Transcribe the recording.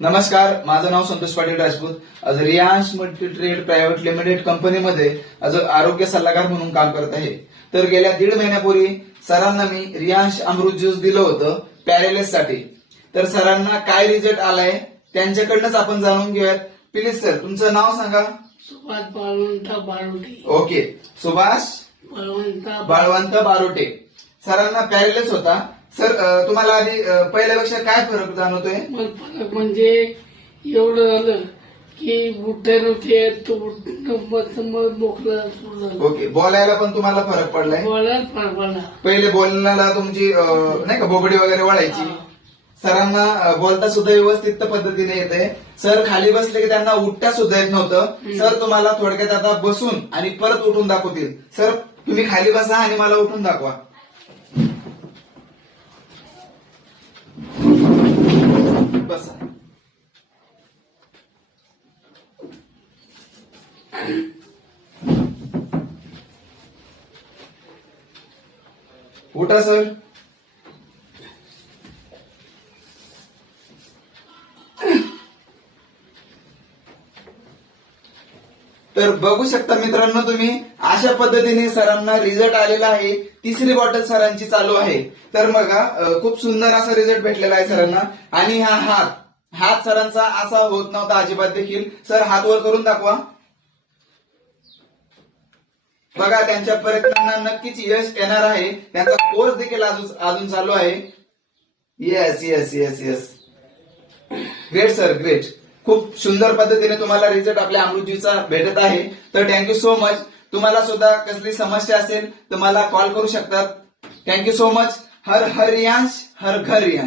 नमस्कार, माझं नाव संतोष पाटील राजपूत. आज Riyansh multi trade private limited कंपनीमध्ये आज आरोग्य सल्लागार म्हणून काम करत आहे. तर गेल्या 1.5 महिन्यापूर्वी सरांना मी रियांश अमृत ज्यूस दिलं होतं पॅरालिसिस साठी. तर सरांना काय रिझल्ट आलाय त्यांच्याकडनंच आपण जाणून घेऊयात. प्लीज सर, तुमचं नाव सांगा. सुभाष बळवंत बारोटे. ओके, सुभाष बळवंत बारोटे. सरांना पॅरालिसिस होता. सर, तुम्हाला आधी पहिल्यापेक्षा काय फरक जाणवतोय? फरक म्हणजे एवढं झालं की बुट्टे नव्हते, तो मोकळं सुरू झालं. ओके, बोलायला पण तुम्हाला फरक पडलाय? बोलायला फरक पडला. पहिले बोलण्याला तुमची नाही का बोबडी वगैरे वळायची. सरांना बोलता सुद्धा व्यवस्थित पद्धतीने येते. सर खाली बसले की त्यांना उठता सुद्धा येत नव्हतं. सर तुम्हाला थोडक्यात आता बसून आणि परत उठून दाखवतील. सर तुम्ही खाली बसा आणि मला उठून दाखवा. बसा. उठा सर. तर बघू शकता मित्रांनो, तुम्ही अशा पद्धतीने सरांना रिझल्ट आलेला आहे. 3री बॉटल सरांची चालू आहे. तर बघा, खूप सुंदर असा रिझल्ट भेटलेला आहे सरांना. आणि हा हात सरांचा असा होत नव्हता अजिबात देखील. सर हात वर करून दाखवा. बघा, त्यांच्या प्रयत्नांना नक्कीच यश येणार आहे. त्यांचा कोर्स देखील अजून चालू आहे. Yes yes yes yes, great sir, great. खूप सुंदर पद्धतीने तुम्हाला रिझल्ट आपल्या अमृतजीचा भेटत आहे. तर थँक्यू सो मच. तुम्हाला सुद्धा कसली समस्या असेल तर मला कॉल करू शकतात. Thank you so much. हर हर रियांश, हर घर रियांश.